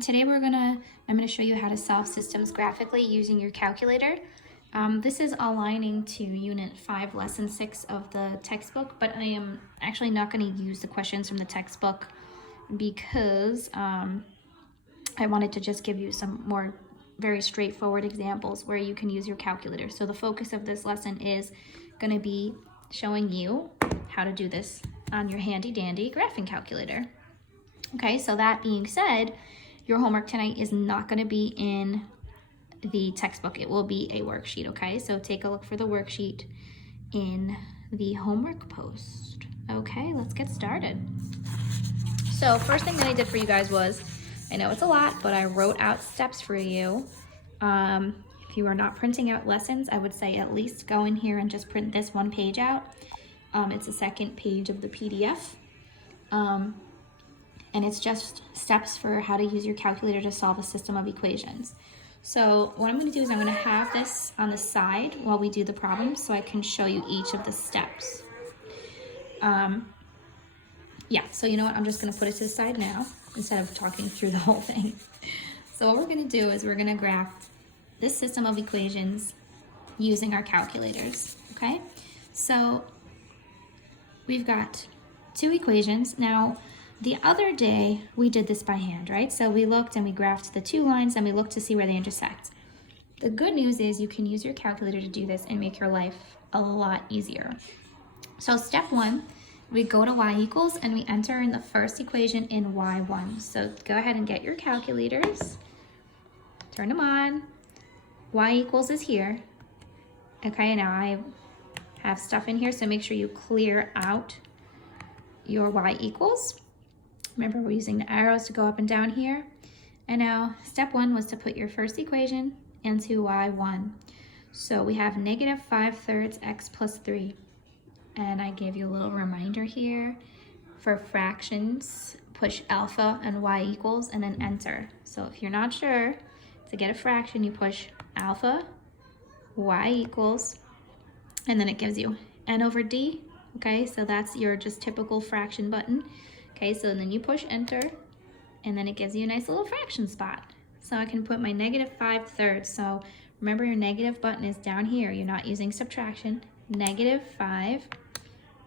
Today I'm gonna show you how to solve systems graphically using your calculator. This is aligning to Unit 5, Lesson 6 of the textbook, but I am actually not gonna use the questions from the textbook because I wanted to just give you some more very straightforward examples where you can use your calculator. So the focus of this lesson is gonna be showing you how to do this on your handy dandy graphing calculator. Okay, so that being said, your homework tonight is not going to be in the textbook. It will be a worksheet, okay? So take a look for the worksheet in the homework post. Okay, let's get started. So first thing that I did for you guys was, I know it's a lot, but I wrote out steps for you. If you are not printing out lessons, I would say at least go in here and just print this one page out. It's the second page of the PDF. And it's just steps for how to use your calculator to solve a system of equations. So what I'm going to do is I'm going to have this on the side while we do the problem so I can show you each of the steps. Yeah, so you know what, I'm just going to put it to the side now instead of talking through the whole thing. So what we're going to do is we're going to graph this system of equations using our calculators, okay? So we've got two equations. Now, the other day, we did this by hand, right? So we looked and we graphed the two lines and we looked to see where they intersect. The good news is you can use your calculator to do this and make your life a lot easier. So step one, we go to y equals and we enter in the first equation in y1. So go ahead and get your calculators, turn them on. Y equals is here. Okay, now I have stuff in here, so make sure you clear out your y equals. Remember, we're using the arrows to go up and down here. And now step one was to put your first equation into y1. So we have negative 5/3 x plus 3. And I gave you a little reminder here. For fractions, push alpha and y equals and then enter. So if you're not sure, to get a fraction, you push alpha, y equals, and then it gives you n over d. Okay, so that's your just typical fraction button. Okay, so then you push enter, and then it gives you a nice little fraction spot. So I can put my negative 5/3. So remember, your negative button is down here. You're not using subtraction. Negative 5,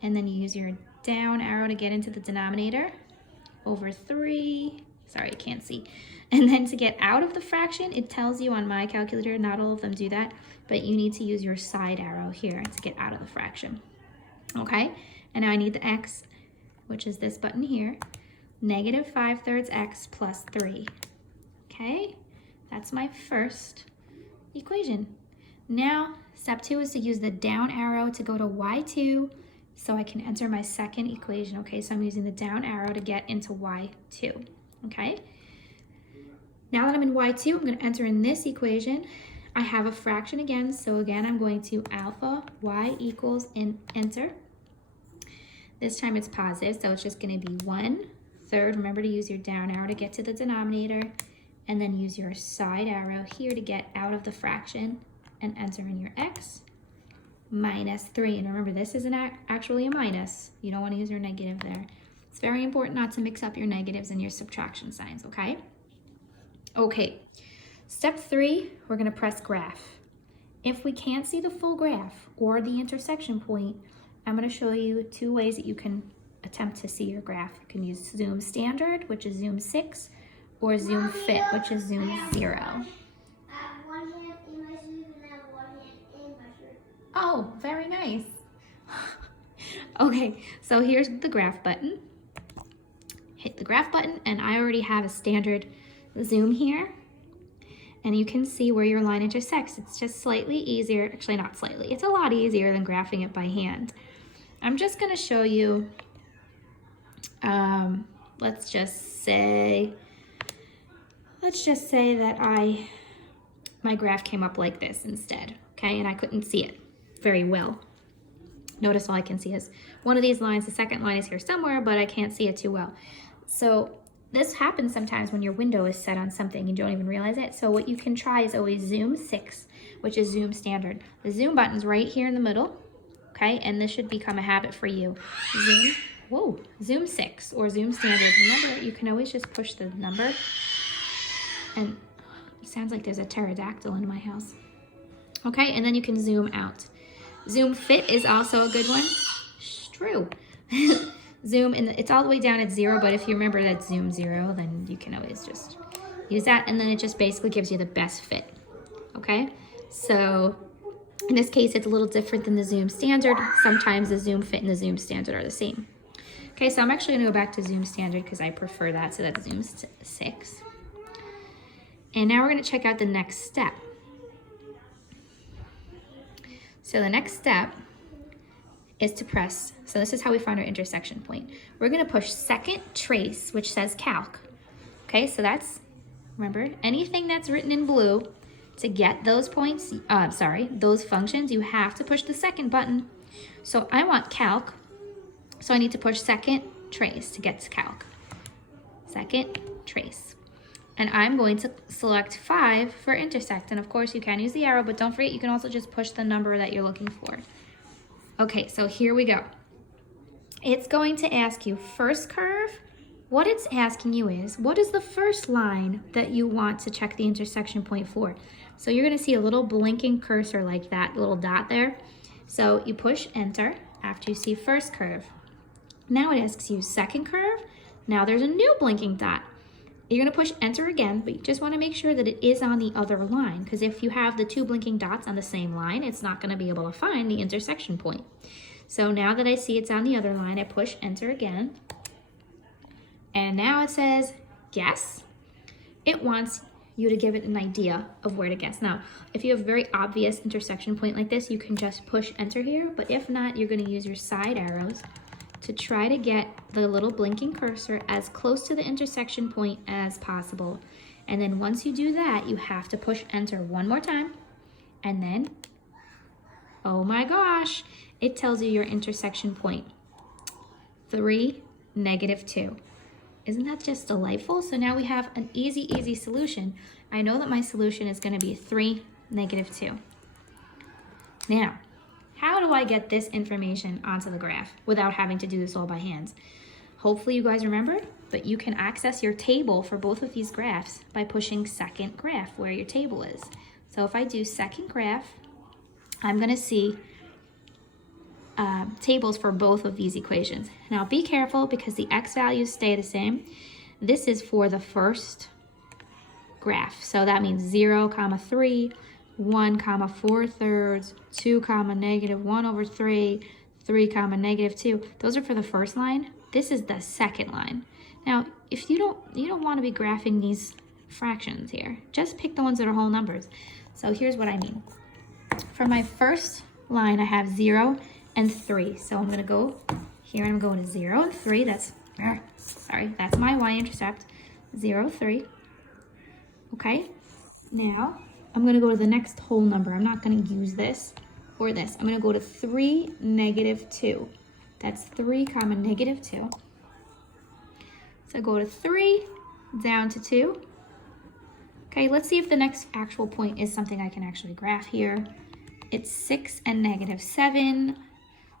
and then you use your down arrow to get into the denominator, over 3. Sorry, you can't see. And then to get out of the fraction, it tells you on my calculator, not all of them do that, but you need to use your side arrow here to get out of the fraction. Okay, and now I need the x, which is this button here, negative 5/3 x plus 3. Okay, that's my first equation. Now, step two is to use the down arrow to go to y2 so I can enter my second equation. Okay, so I'm using the down arrow to get into y2. Okay, now that I'm in y2, I'm going to enter in this equation. I have a fraction again, so again, I'm going to alpha y equals and enter. This time it's positive, so it's just going to be 1/3. Remember to use your down arrow to get to the denominator, and then use your side arrow here to get out of the fraction and enter in your x, minus 3. And remember, this isn't actually a minus. You don't want to use your negative there. It's very important not to mix up your negatives and your subtraction signs, okay? Okay, step 3, we're going to press graph. If we can't see the full graph or the intersection point, I'm going to show you two ways that you can attempt to see your graph. You can use zoom standard, which is zoom 6, or zoom fit, which is zoom 0. I have one hand in my sleeve and I have one hand in my shirt. Oh, very nice. Okay, so here's the graph button. Hit the graph button, and I already have a standard zoom here. And you can see where your line intersects. It's just slightly easier, actually not slightly, it's a lot easier than graphing it by hand. I'm just gonna show you, let's just say that my graph came up like this instead, okay? And I couldn't see it very well. Notice all I can see is one of these lines, the second line is here somewhere, but I can't see it too well. So this happens sometimes when your window is set on something and you don't even realize it. So what you can try is always zoom 6, which is zoom standard. The zoom button's right here in the middle, okay? And this should become a habit for you. Zoom 6 or zoom standard. Remember, you can always just push the number And it sounds like there's a pterodactyl in my house. Okay, and then you can zoom out. Zoom fit is also a good one. True. Zoom, and it's all the way down at 0, but if you remember that zoom 0, then you can always just use that, and then it just basically gives you the best fit. Okay, so in this case, it's a little different than the zoom standard. Sometimes the zoom fit and the zoom standard are the same. Okay, so I'm actually gonna go back to zoom standard because I prefer that, so that's zoom 6. And now we're gonna check out the next step. So the next step is to press, so this is how we find our intersection point. We're gonna push second trace, which says calc. Okay, so that's, remember, anything that's written in blue, to get those points, those functions, you have to push the second button. So I want calc, so I need to push second trace to get to calc. Second trace. And I'm going to select 5 for intersect. And of course you can use the arrow, but don't forget you can also just push the number that you're looking for. Okay, so here we go. It's going to ask you first curve. What it's asking you is, what is the first line that you want to check the intersection point for? So you're gonna see a little blinking cursor like that, little dot there. So you push enter after you see first curve. Now it asks you second curve. Now there's a new blinking dot. You're gonna push enter again, but you just wanna make sure that it is on the other line, because if you have the 2 blinking dots on the same line, it's not gonna be able to find the intersection point. So now that I see it's on the other line, I push enter again. And now it says guess. It wants you to give it an idea of where to guess. Now, if you have a very obvious intersection point like this, you can just push enter here, but if not, you're gonna use your side arrows to try to get the little blinking cursor as close to the intersection point as possible. And then once you do that, you have to push enter one more time. And then, oh my gosh, it tells you your intersection point, 3, -2. Isn't that just delightful? So now we have an easy solution. I know that my solution is gonna be 3, -2. Now, how do I get this information onto the graph without having to do this all by hand? Hopefully you guys remember, but you can access your table for both of these graphs by pushing second graph where your table is. So if I do second graph, I'm gonna see tables for both of these equations. Now be careful because the x values stay the same. This is for the first graph. So that means 0, 3, 1, 4/3, 2, -1/3, 3, -2. Those are for the first line. This is the second line. Now, if you don't want to be graphing these fractions here, just pick the ones that are whole numbers. So here's what I mean. For my first line, I have 0 and 3. So I'm gonna go here and I'm going to 0 and 3. That's my y-intercept, 0, 3. Okay, now I'm gonna go to the next whole number. I'm not gonna use this or this. I'm gonna go to 3, -2. That's 3, -2. So go to 3, down to 2. Okay, let's see if the next actual point is something I can actually graph here. It's 6 and -7.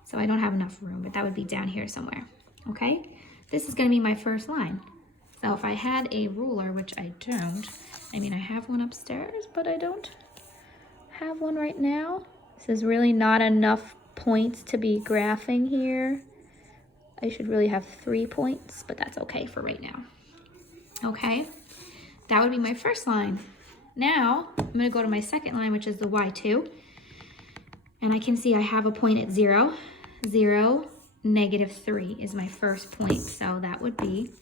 So I don't have enough room, but that would be down here somewhere, okay? This is gonna be my first line. So if I had a ruler, which I don't, I mean, I have one upstairs, but I don't have one right now. This is really not enough points to be graphing here. I should really have 3 points, but that's okay for right now. Okay, that would be my first line. Now, I'm gonna go to my second line, which is the y2. And I can see I have a point at 0. 0, -3 is my first point. So that would be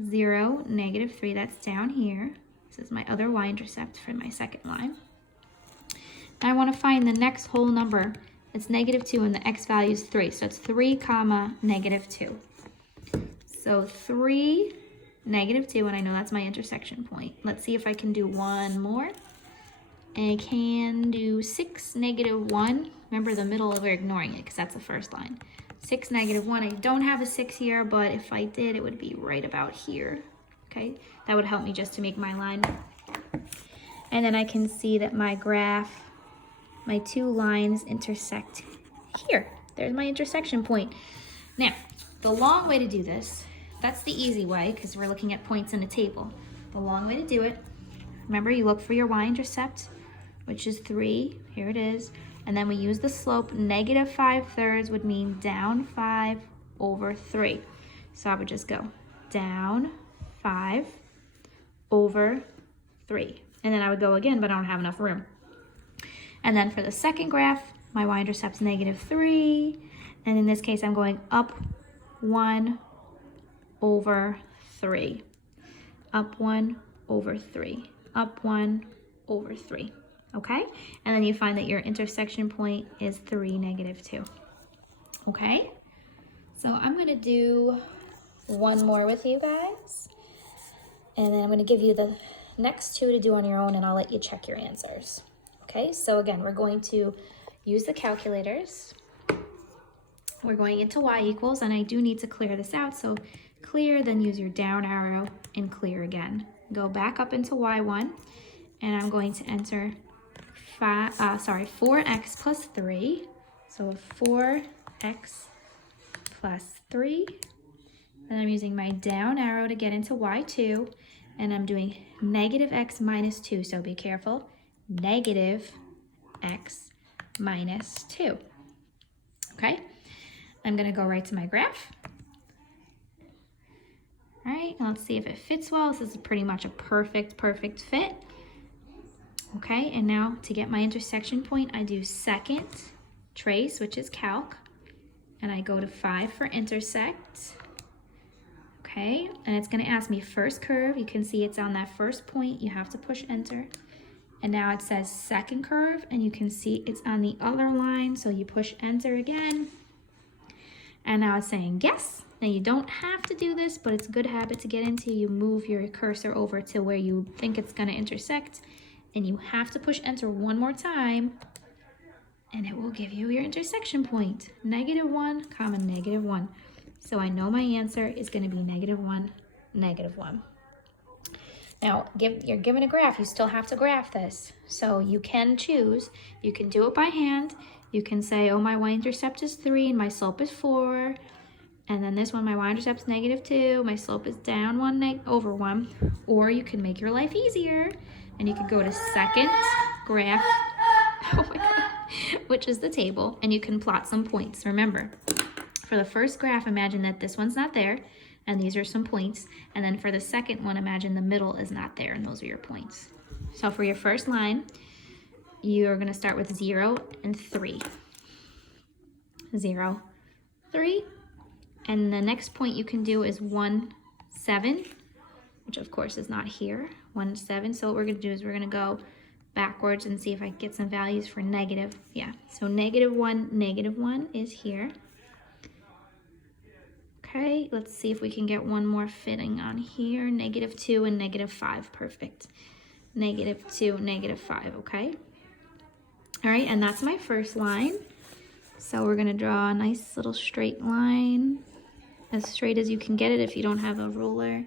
0, -3. That's down here. This is my other y-intercept for my second line. Now I want to find the next whole number. It's -2 and the x value is 3. So it's 3, -2. So 3, -2, and I know that's my intersection point. Let's see if I can do one more. I can do 6, -1. Remember the middle, we're ignoring it because that's the first line. 6, -1. I don't have a 6 here, but if I did, it would be right about here. Okay, that would help me just to make my line. And then I can see that my graph, my 2 lines intersect here. There's my intersection point. Now, the long way to do this, that's the easy way because we're looking at points in a table. The long way to do it Remember, you look for your y-intercept, which is 3. Here it is. And then we use the slope. Negative 5/3 would mean down 5 over 3. So I would just go down 5 over 3. And then I would go again, but I don't have enough room. And then for the second graph, my y-intercept's negative 3. And in this case, I'm going up 1 over 3. Up 1 over 3. Up 1 over 3. Okay? And then you find that your intersection point is 3, negative 2. Okay? So I'm going to do one more with you guys. And then I'm going to give you the next 2 to do on your own, and I'll let you check your answers. Okay? So again, we're going to use the calculators. We're going into y equals, and I do need to clear this out. So clear, then use your down arrow and clear again. Go back up into y1, and I'm going to enter 4x plus 3. So 4x plus 3. Then I'm using my down arrow to get into y2, and I'm doing negative x minus 2. So be careful. Negative x minus 2. Okay? I'm going to go right to my graph. All right, and let's see if it fits well. This is pretty much a perfect fit. Okay, and now to get my intersection point, I do second trace, which is calc, and I go to 5 for intersect. Okay, and it's going to ask me first curve. You can see it's on that first point. You have to push enter. And now it says second curve, and you can see it's on the other line, so you push enter again. And now it's saying yes. Now you don't have to do this, but it's a good habit to get into. You move your cursor over to where you think it's going to intersect, and you have to push enter one more time, and it will give you your intersection point. -1, comma -1. So I know my answer is going to be -1, -1. Now, you're given a graph. You still have to graph this. So you can choose. You can do it by hand. You can say, oh, my y-intercept is 3 and my slope is 4. And then this one, my y-intercept is -2. My slope is down 1 over 1. Or you can make your life easier. And you could go to second graph, oh my God, which is the table. And you can plot some points. Remember, for the first graph, imagine that this one's not there. And these are some points. And then for the second one, imagine the middle is not there. And those are your points. So for your first line, you're going to start with 0 and 3. 0, 3. And the next point you can do is 1, 7, which of course is not here. 1, 7. So what we're going to do is we're going to go backwards and see if I can get some values for negative. Yeah, so -1 is here. Okay, let's see if we can get one more fitting on here. -2 and -5, perfect. -2, -5, okay? All right, and that's my first line. So we're gonna draw a nice little straight line, as straight as you can get it if you don't have a ruler.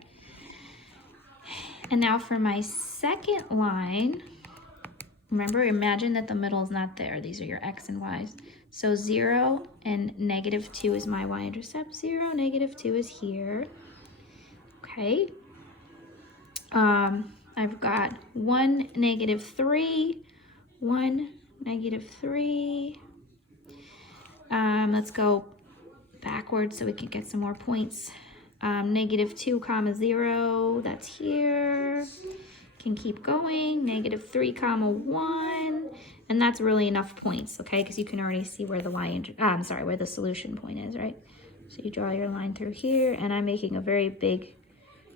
And now for my second line, remember, imagine that the middle is not there. These are your x and y's. So 0 and -2 is my y-intercept. 0, -2 is here. Okay. I've got 1, -3, 1, -3. Let's go backwards so we can get some more points. -2, comma 0, that's here. Can keep going. -3, comma 1. And that's really enough points, okay? Because you can already see where the where the solution point is, right? So you draw your line through here, and I'm making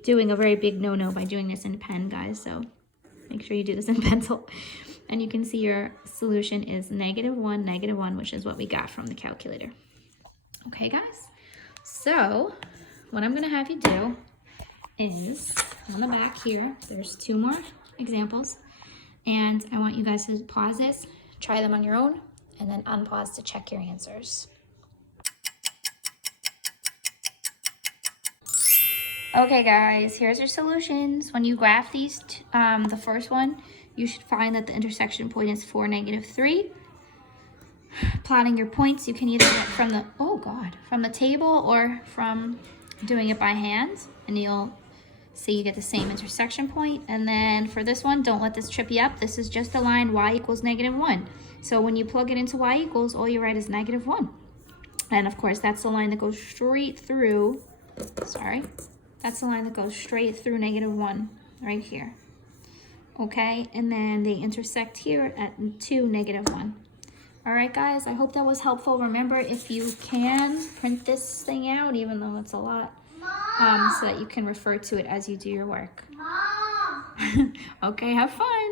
doing a very big no-no by doing this in pen, guys. So make sure you do this in pencil. And you can see your solution is -1, -1, which is what we got from the calculator. Okay, guys? So what I'm gonna have you do is, on the back here, there's 2 more examples. And I want you guys to pause this, try them on your own, and then unpause to check your answers. Okay guys, here's your solutions. When you graph these, the first one, you should find that the intersection point is 4, -3. Plotting your points, you can either get from the, from the table or from doing it by hand, and you'll So you get the same intersection point. And then for this one, don't let this trip you up. This is just a line y equals -1. So when you plug it into y equals, all you write is -1. And of course, that's the line that goes straight through, that's the line that goes straight through -1 right here. Okay, and then they intersect here at 2, -1. All right, guys, I hope that was helpful. Remember, if you can, print this thing out, even though it's a lot, so that you can refer to it as you do your work. Mom! Okay, have fun.